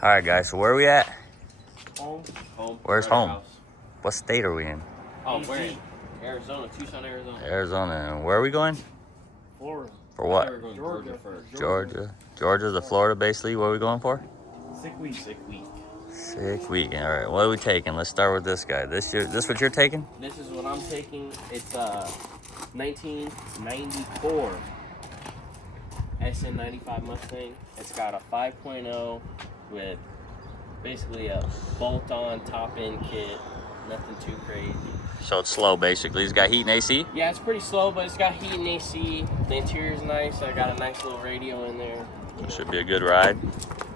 All right, guys. So where are we at? Home. Where's home? What state are we in? Oh, we're in Arizona, Tucson, Arizona. Arizona. And where are we going? Florida. For what? We're going Georgia first. Georgia to Florida, basically. What are we going for? Sick week. Sick week. All right. What are we taking? Let's start with this guy. This what you're taking? This is what I'm taking. It's 1994 SN95 Mustang. It's got a 5.0 with basically a bolt-on top-end kit. Nothing too crazy. So it's slow, basically. It's got heat and AC? Yeah, it's pretty slow, but it's got heat and AC. The interior's nice. I got a nice little radio in there. It should be a good ride.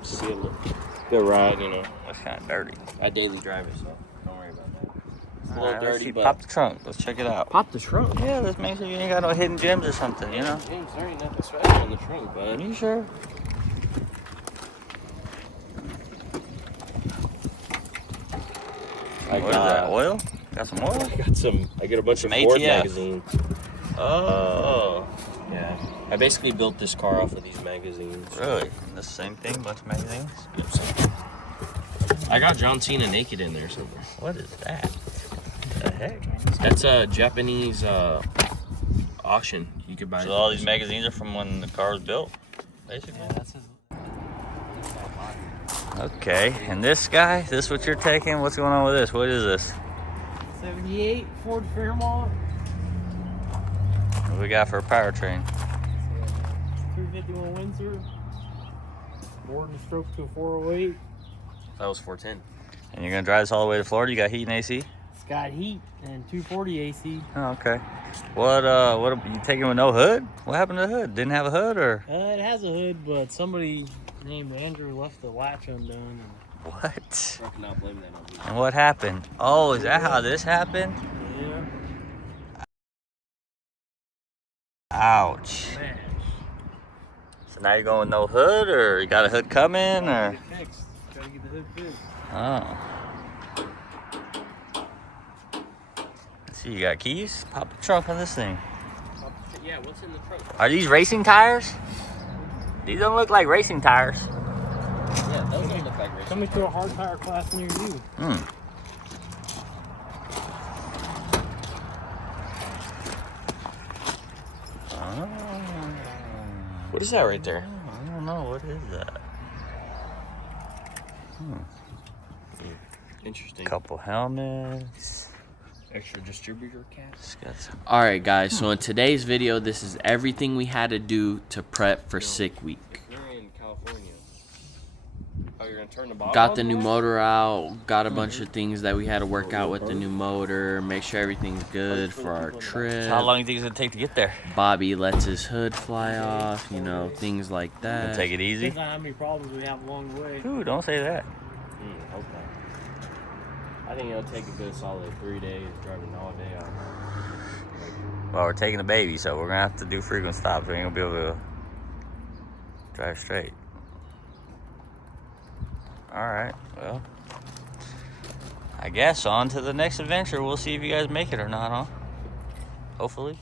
See a good ride, you know. That's kind of dirty. I daily drive it, so don't worry about that. It's a little Let's dirty, see. but... Pop the trunk. Let's check it out. Pop the trunk? Yeah, let's make sure you ain't got no hidden gems or something, you know? James, there ain't nothing special in the trunk, bud. Are you sure? What is that, oil? Got some oil? I get a bunch of Some Ford ATF. magazines. Oh. Yeah. I basically built this car off of these magazines. Really? The same thing? Bunch of magazines? I got John Cena naked in there somewhere. What is that? What the heck? That's a Japanese auction. You could buy. So all these magazines are from when the car was built, basically? Yeah, that's his. Okay, and this guy, this what you're taking? What's going on with this? What is this? 78 Ford Fairmont. What we got for a powertrain? 351 Windsor. Board and stroke to a 408. That was 410. And you're gonna drive this all the way to Florida? You got heat and AC? It's got heat and 240 AC. Oh, okay. What you taking with no hood? What happened to the hood? Didn't have a hood or? It has a hood, but somebody named Andrew left the latch undone. What? I cannot blame that on me. And what happened? Oh, is that how this happened? Yeah. Ouch. Man. So now you're going with no hood, or you got a hood coming, or? Get it fixed. Gotta get the hood fixed. Oh. Let's see, you got keys? Pop the trunk on this thing. Yeah, what's in the trunk? Are these racing tires? These don't look like racing tires. Yeah, those don't look like racing. Coming to a hard tire class near you. Oh. What is that right there? I don't know. What is that? Interesting. Couple helmets. Extra distributor caps. All right, guys. So in today's video, this is everything we had to do to prep for Sick Week. You're in California. Oh, you're gonna turn the bottle. Got the new motor out. Got a bunch of things that we had to work out with the new motor. Make sure everything's good for our trip. How long do you think it's gonna take to get there? Bobby lets his hood fly off. You know, things like that. Take it easy. Depends on how many problems we have along the way. Dude, don't say that. Hope not. I think it'll take a good solid 3 days driving all day out. Well, we're taking a baby, so we're gonna have to do frequent stops. We ain't gonna be able to drive straight. All right, well, I guess on to the next adventure. We'll see if you guys make it or not, huh? Hopefully.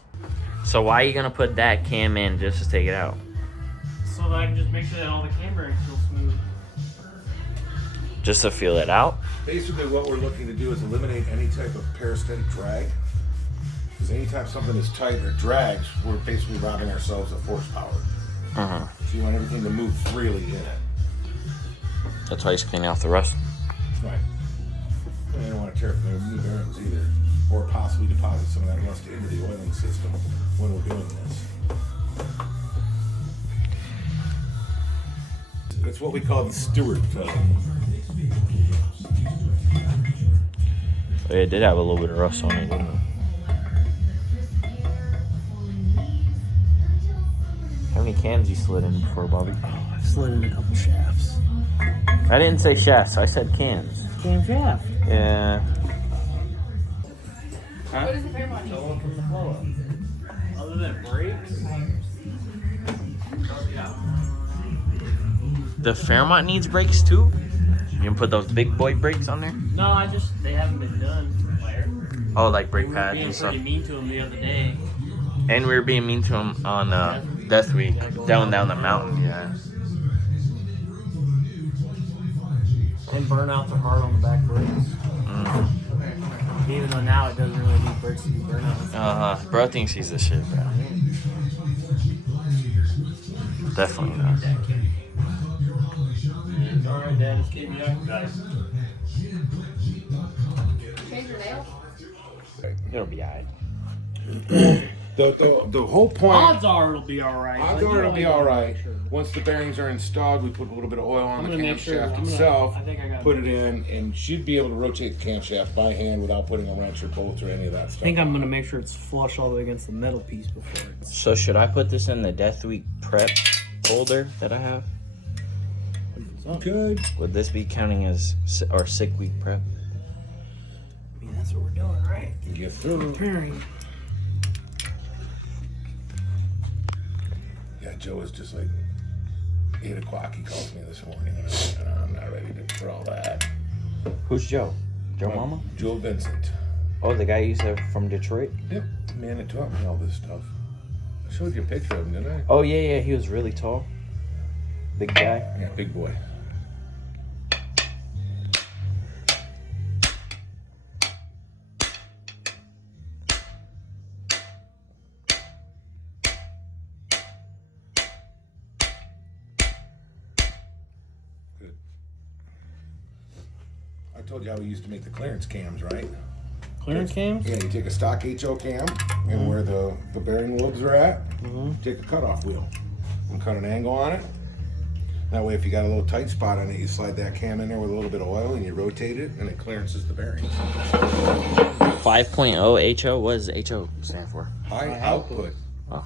So why are you gonna put that cam in just to take it out? So that I can just make sure that all the camber is still smooth. Just to feel it out? Basically what we're looking to do is eliminate any type of parasitic drag. Because anytime something is tight or drags, we're basically robbing ourselves of horsepower. So you want everything to move freely in it. That's why he's cleaning off the rust. Right. And you don't want to tear up the new bearings either. Or possibly deposit some of that rust into the oiling system when we're doing this. It's what we call the steward tub. It did have a little bit of rust on it, didn't it? How many cams you slid in before, Bobby? Oh, I've slid in a couple shafts. I didn't say shafts, I said cams. Cam shaft. Yeah. Huh? What is the Fairmont? The one from the flow up. Other than brakes? The Fairmont needs brakes too? You can put those big boy brakes on there? No, they haven't been done. Oh, like brake We were pads being and stuff. pretty mean to them the other day. And we were being mean to him on Death Week, down the mountain, yeah. And burnouts are hard on the back brakes. Even though now it doesn't really need brakes to do burnouts. Bro thinks he's the shit, bro. Definitely not. Alright, Dad, just keep me occupied. Change your nails? It'll be alright. The whole point. Odds are it'll be alright. Odds are it'll be alright. Once the bearings are installed, we put a little bit of oil on the camshaft itself, put it in, and she'd be able to rotate the camshaft by hand without putting a wrench or bolts or any of that stuff. I think I'm gonna make sure it's flush all the way against the metal piece before it's... So should I put this in the Death Week prep folder that I have? Good. Would this be counting as our sick week prep? I mean, that's what we're doing, right? Yes, sir. Preparing. Yeah, Joe was just like 8 o'clock. He calls me this morning, and I'm not ready for all that. Who's Joe? Joe Mama? Joe Vincent. Oh, the guy you said from Detroit? Yep, the man that taught me all this stuff. I showed you a picture of him, didn't I? Oh, yeah, he was really tall. Big guy. Yeah, big boy. Good. I told you how we used to make the clearance cams, right? Clearance cams? Yeah, you take a stock HO cam, and where the bearing lobes are at, take a cutoff wheel and cut an angle on it. That way, if you got a little tight spot on it, you slide that cam in there with a little bit of oil, and you rotate it, and it clearances the bearings. 5.0 HO? What does HO stand for? High output. Oh.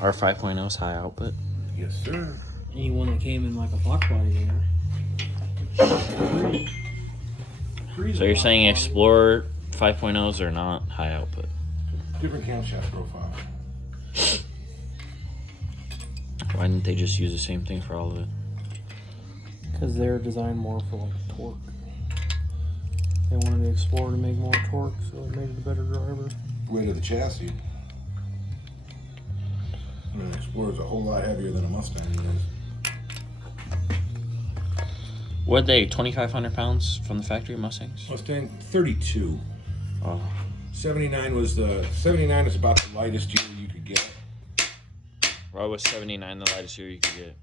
Our 5.0 is high output. Yes, sir. Any one that came in like a block body there. So you're saying Explorer 5.0s are not high output? Different camshaft profile. Why didn't they just use the same thing for all of it? Because they're designed more for like torque. They wanted the Explorer to make more torque, so it made it a better driver. Weight of the chassis. I mean, the Explorer's a whole lot heavier than a Mustang is. What are they, 2,500 pounds from the factory Mustangs? Mustang 32. Oh. 79 is about the lightest year you could get. Why was 79 the lightest year you could get?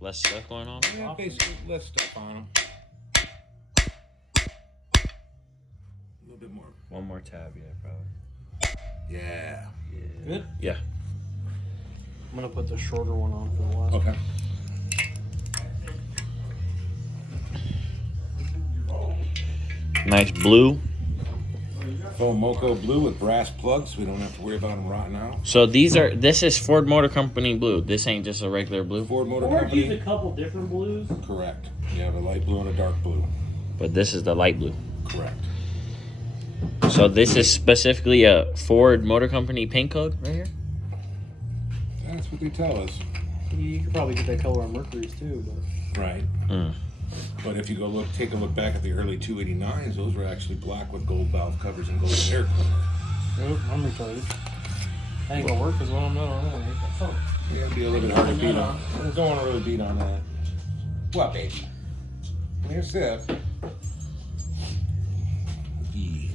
Less stuff going on? Yeah, basically less stuff on them. A little bit more. One more tab, yeah, probably. Yeah. Good? Yeah. I'm gonna put the shorter one on for the last one. Okay. Nice blue. Full Moco blue with brass plugs, so we don't have to worry about them rotting out. So this is Ford Motor Company blue. This ain't just a regular blue. Ford Motor Ford used Company. a couple different blues. Correct. You have a light blue and a dark blue. But this is the light blue. Correct. So this is specifically a Ford Motor Company paint code right here? That's what they tell us. You could probably get that color on Mercury's too, but Right. Mm. But if you go take a look back at the early 289s, those were actually black with gold valve covers and golden air cleaners. oh, I'm retarded. That ain't gonna work as well. I'm not on that. Yeah, it'd be a little bit hard to beat on. I don't want to really beat on that. What, baby? Here's Seth. Yeah.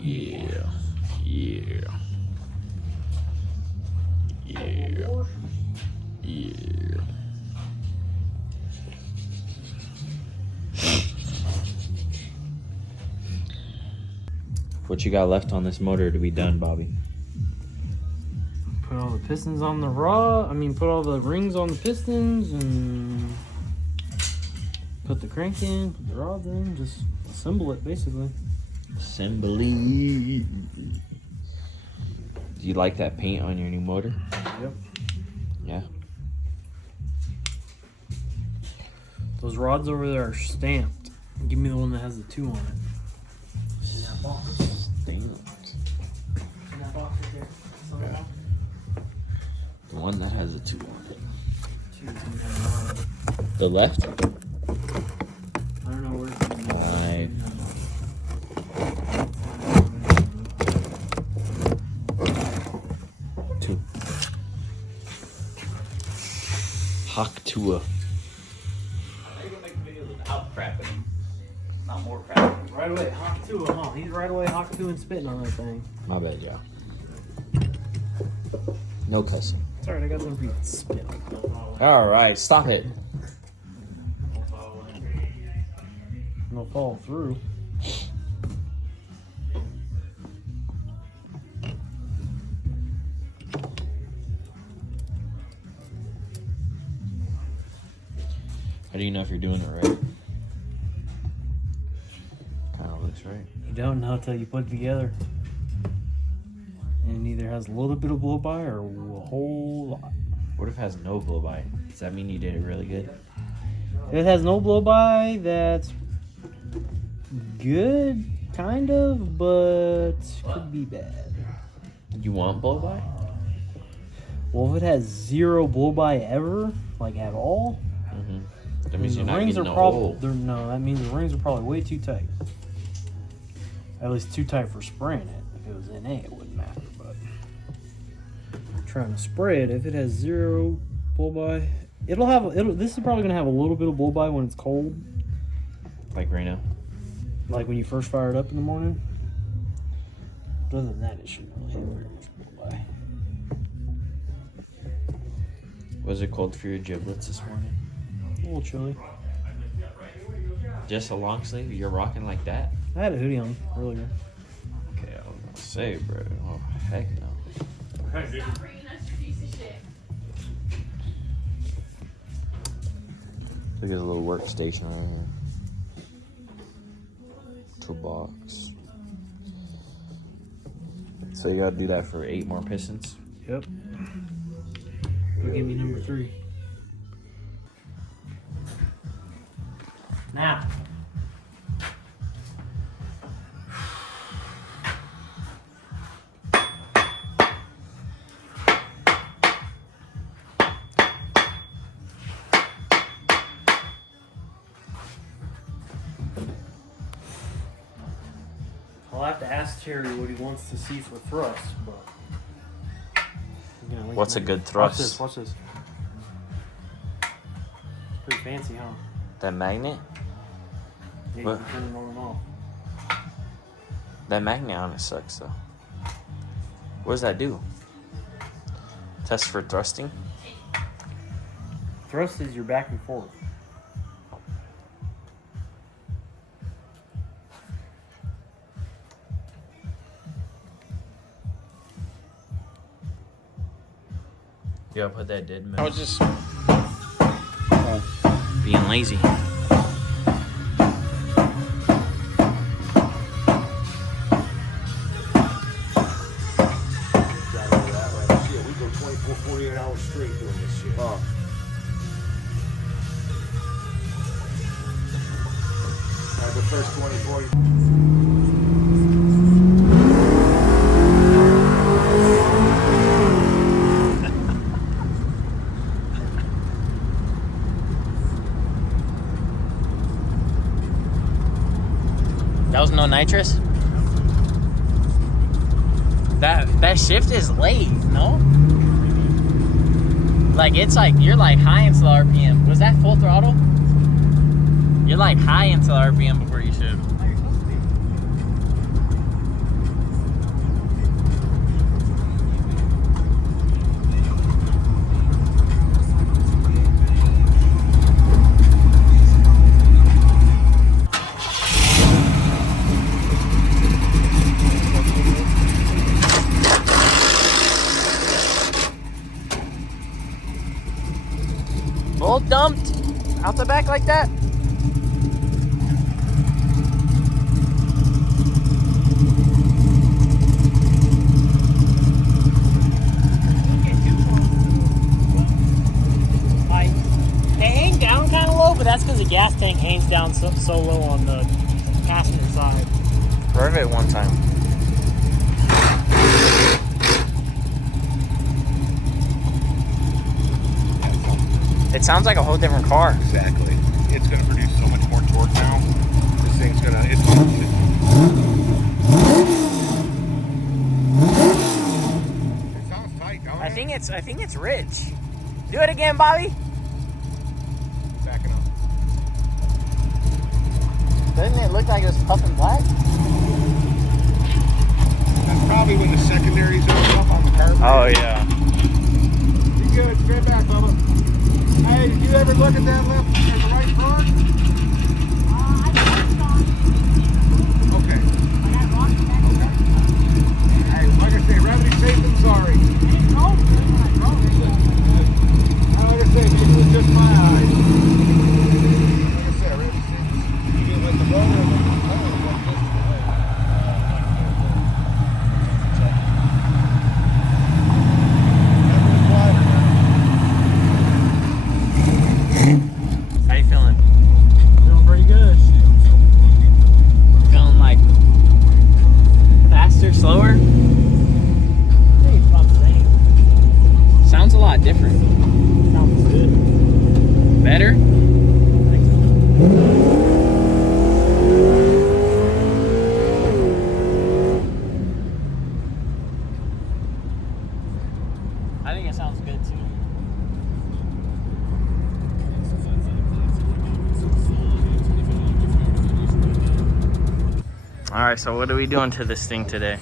Yeah. Yeah. Yeah. Yeah. What you got left on this motor to be done, Bobby? Put all the pistons on the rod. Put all the rings on the pistons and put the crank in, put the rods in, just assemble it basically. Assembly. Do you like that paint on your new motor? Yep. Yeah. Those rods over there are stamped. Give me the one that has the 2 on it. In that box. Stamped. In that box right there. It's on the box. The one that has a 2 on it. 2 on it. The left? I don't know where it's 2. Haktua. They're gonna make videos without crapping them. Not more crapping. Right away, Hawk 2, huh? He's right away Hawk 2 and spitting on that thing. My bad, y'all. No cussing. It's alright, I got something for you to spit on. Alright, stop it. They'll fall through. How do you know if you're doing it right? Kind of looks right. You don't know until you put it together. And it either has a little bit of blow by or a whole lot. What if it has no blow by? Does that mean you did it really good? If it has no blow by, that's good, kind of, but could be bad. You want blow by? Well, if it has zero blow by ever, like at all, That means you're the not rings getting are the probably oil. no. That means the rings are probably way too tight. At least too tight for spraying it. If it was NA, it wouldn't matter. But trying to spray it, if it has zero blow by, it'll have. This is probably gonna have a little bit of blow by when it's cold, Like right now? like when you first fire it up in the morning. But other than that, it shouldn't really have very much blow by. Was it cold for your giblets this morning? A little chilly. Just a long sleeve? You're rocking like that? I had a hoodie on earlier. Okay, I was gonna say, bro. Oh, heck no. Look at a little workstation right here. Toolbox. So you gotta do that for 8 more pistons? Yep. Give me number 3. Now. I'll have to ask Terry what he wants to see for thrust, but. What's a good thrust? Watch this. Pretty fancy, huh? That magnet? Yeah, you What? can turn it on and off. That magnet on it sucks though. What does that do? Test for thrusting? Thrust is your back and forth. Yeah, put that dead I was just being lazy. shit, we go 24, 48 hours straight doing this shit. The first 24. That was no nitrous? That shift is late, no? Like it's like you're like high into the RPM. Was that full throttle? You're like high into the RPM before you should. Full dumped out the back like that? They hang down kind of low, but that's because the gas tank hangs down so low on the passenger side. Heard it one time. It sounds like a whole different car. Exactly. It's going to produce so much more torque now. This thing's going to. It sounds tight, don't it? I think it's rich. Do it again, Bobby. Doesn't it look like it was puffing black? That's probably when the secondaries are up on the carburetor. Oh yeah. You good? Straight back, Bubba. Hey, did you ever look at that left and the right front? Okay. Hey, like I say, remedy safe and sorry. Like I say, maybe it was just my eyes. Like I said, remedy safe. You didn't let the roller and the How you feeling? Feeling pretty good. Feeling like faster, slower? Sounds a lot different. Sounds good. Better? I think it sounds good too. Alright, so what are we doing to this thing today?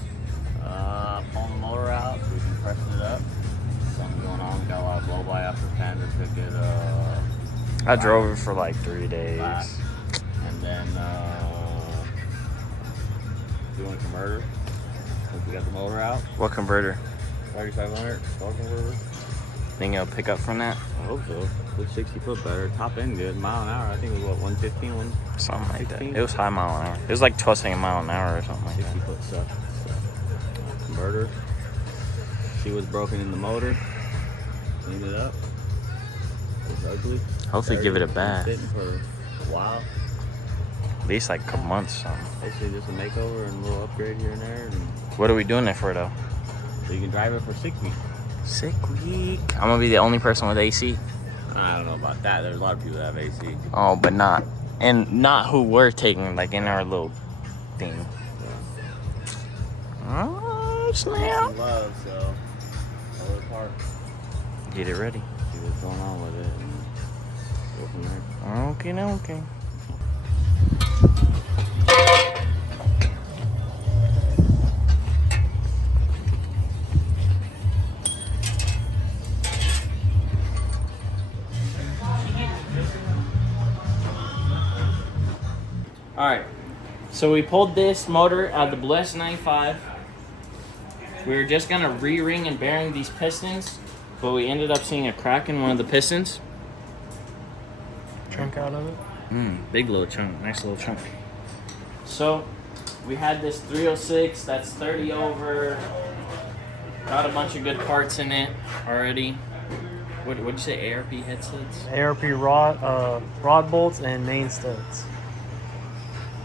Pulling the motor out so we can freshen it up. Something going on. We got a lot of blow by after Panda took it. I drove it for like 3 days. Back. And then doing a converter. Once we got the motor out. What converter? 3500 stall converter. Think it'll pick up from that? I hope so. Looks 60 foot better. Top end good. Mile an hour. I think it was what, 115, Something like that. 16? It was high mile an hour. It was like 12 a mile an hour or something like 60 that. foot stuff. So, converter. See what's broken in the motor. Clean it up. It's ugly. Hopefully give it a bath. Sitting for a while. At least like a month or something. Basically just a makeover and a little upgrade here and there. And What are we doing it for though? so you can drive it for 6 weeks. Sick week. I'm gonna be the only person with AC. I don't know about that. There's a lot of people that have AC. Oh, but not. And not who we're taking, like in our little thing. Oh, snap. Love, so pull it apart. Get it ready. See what's going on with it and go from there. Okay, okay. Alright, so we pulled this motor out of the Blue S95. We were just gonna re-ring and bearing these pistons, but we ended up seeing a crack in one of the pistons. Chunk out of it. Big little chunk, nice little chunk. So, we had this 306 that's 30 over. Got a bunch of good parts in it already. What'd you say, ARP headsets? ARP rod bolts and main studs.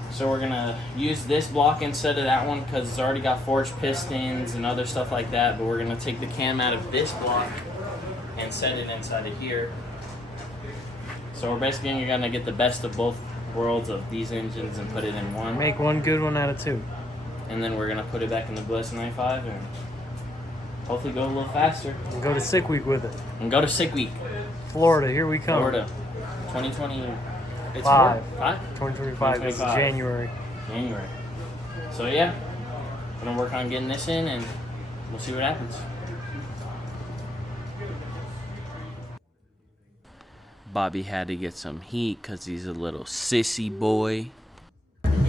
So we're gonna use this block instead of that one because it's already got forged pistons and other stuff like that, but we're gonna take the cam out of this block and set it inside of here. So we're basically gonna get the best of both worlds of these engines and put it in one. Make one good one out of two. And then we're gonna put it back in the Bliss 95 and hopefully go a little faster. And go to Sick Week with it. And go to Sick Week, Florida, here we come. Florida, 2020. It's Five. 2025. 2025 is January. January. So yeah, gonna work on getting this in and we'll see what happens. Bobby had to get some heat because he's a little sissy boy. Find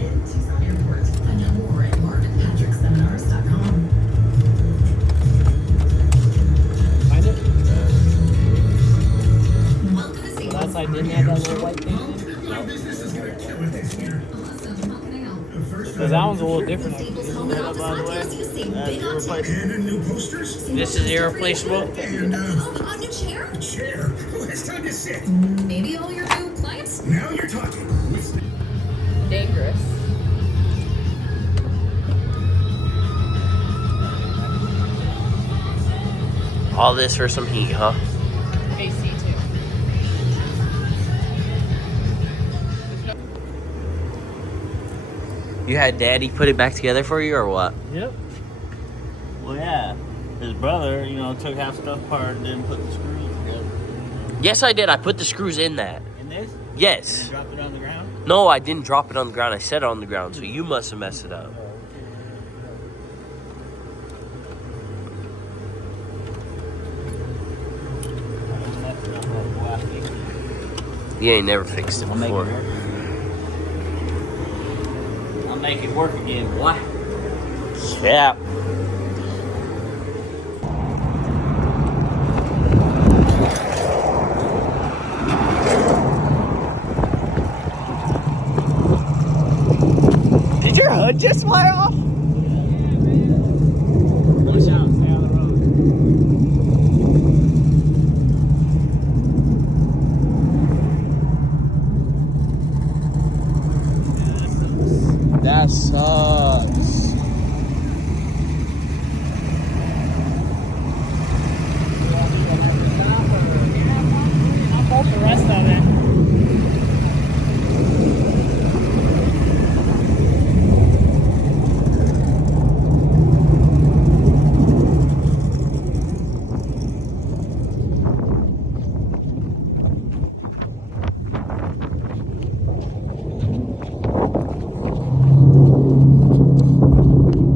it? So that's I didn't have that little white thing. Because that one's a little different. By the way, This is irreplaceable. A new chair? Chair. It's time to sit. Maybe all your new clients? Now you're talking. Dangerous. All this for some heat, huh? AC too. You had Daddy put it back together for you, or what? Yep. Well, yeah. His brother, took half stuff apart and didn't put the screws together. Yes, I did. I put the screws in that. In this? Yes. And dropped it on the ground? No, I didn't drop it on the ground. I set it on the ground, so you must have messed it up. You ain't never fixed it I'll make it before. work. I'll make it work again, boy. Yeah. Did your hood just fly off? Watch out, stay on the road. That sucks. I'll bolt the rest of it.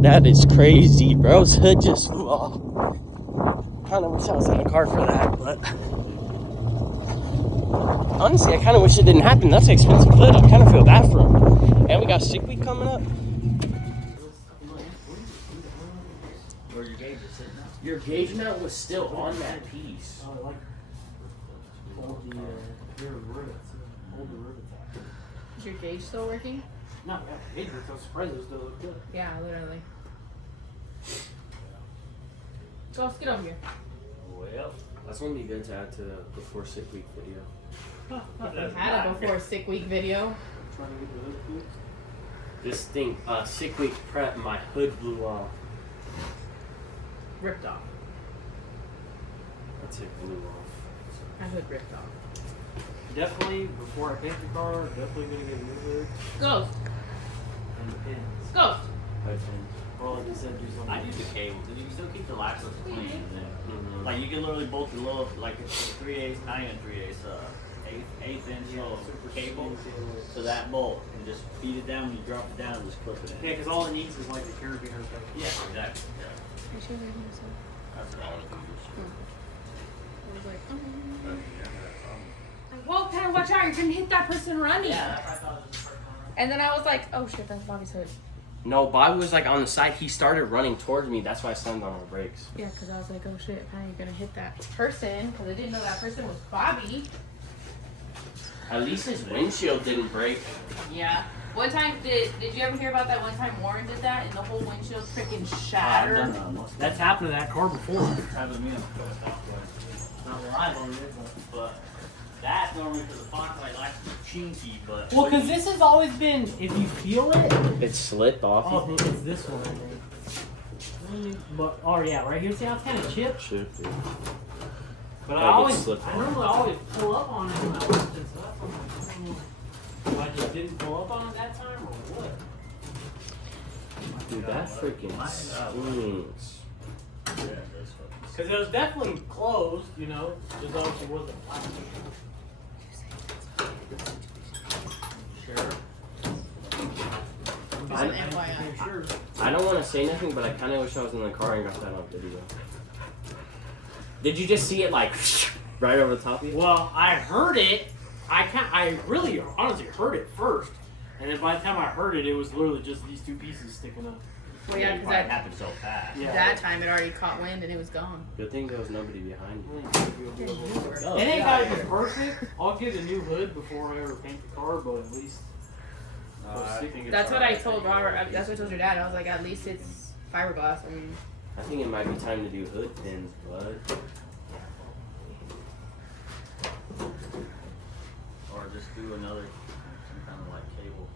That is crazy, bro's hood just flew off. Kinda wish I was in a car for that, but honestly, I kinda wish it didn't happen. That's an expensive hood. I kinda feel bad for him. And we got sick week coming up. Where your gauge is sitting now? Your gauge mount was still on that piece. Is your gauge still working? No, yeah, it was surprised it still looked good. Yeah, literally. Go, get over here. Well, that's gonna be good to add to the before sick week video. We had a before sick week video. Trying to get the hood fixed. This thing, sick week prep, my hood blew off. Ripped off. That's it, blew off. My hood ripped off. Definitely, before I paint the car, definitely gonna get a new hood Ghost! and the pins. Ghost! Well, like you said, do something. I use the cable, because you can still keep the latches clean. Mm-hmm. Like, you can literally bolt the little, like, 3/8, not even 3/8, eighth inch little cable to that bolt, and just feed it down when you drop it down and just clip it in. Yeah, because all it needs is like the carabiner thing. Yeah, exactly. Yeah. Are you sure they're gonna say? That's what I was gonna do. I was like, oh. Well, kind of watch out, you're gonna hit that person running. Yeah, that's what I thought it was the first one. And then I was like, oh shit, that's Bobby's hood. No, Bobby was like on the side. He started running towards me. That's why I slammed on my brakes. Yeah, because I was like, oh shit, how are you gonna hit that person? Because I didn't know that person was Bobby. At least his windshield didn't break. Yeah. One time, did you ever hear about that one time Warren did that and the whole windshield freaking shattered? That's happened to that car before. Happened to me on the first software. Not live on it, But that's normally because the font light likes to be chinky, but. Well, because this has always been, if you feel it, It slipped off. oh, I think it's this one, I think. But, oh yeah, right here, see how it's kind of chipped? Chipped, yeah. But Like I it always, slipped I off. normally always pull up on it when I lift it, so that's what I'm like, I just didn't pull up on it that time, or what? Dude, that freaking stinks. Because it was definitely closed, you know, just obviously wasn't plastic. Sure. Just an FYI. Sure. I don't want to say nothing, but I kind of wish I was in the car and got that on video. Did you just see it like right over the top of you? Well, I heard it. I really honestly heard it first, and then by the time I heard it, it was literally just these two pieces sticking up. Well, yeah, It because probably that, happened so fast. Yeah. that time it already caught wind and it was gone. Good thing there was nobody behind you. Oh, It ain't yeah, gotta be perfect. I'll get a new hood before I ever paint the car, but at least. I think it's That's what I alright. told Robert. That's what I told your dad. I was like, at least it's fiberglass. I mean, I think it might be time to do hood pins, bud. Or just do another, some kind of like cable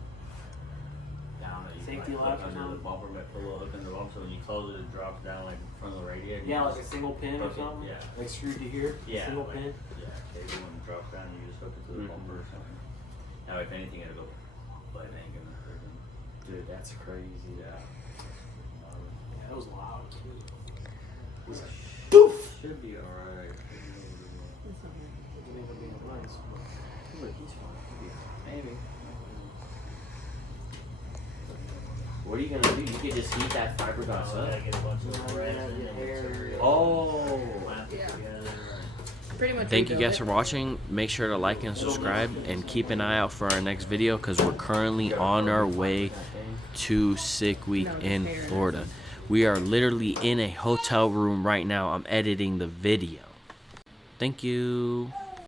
down that you Safety can latch like or hook under the something? bumper, but put a little hook in the bumper, so when you close it, it drops down like in front of the radiator. Yeah, like a single pin or Okay, something. yeah. Like screwed to here. Yeah, Single like, pin. Yeah, cable when it drops down, you just hook it to the Mhm. bumper or something. Now, if anything, it'll go like bang in the freaking. Dude, that's crazy. Yeah. Yeah, that was loud too. Should be alright. Doesn't even be nice. Maybe. What are you gonna do? You could just heat that fiberglass up. Get a bunch of resin. Oh. Yeah. Pretty much. Thank you rebuild guys it. for watching. Make sure to like and subscribe, and keep an eye out for our next video because we're currently on our way to Sick Week in Florida. We are literally in a hotel room right now. I'm editing the video. Thank you.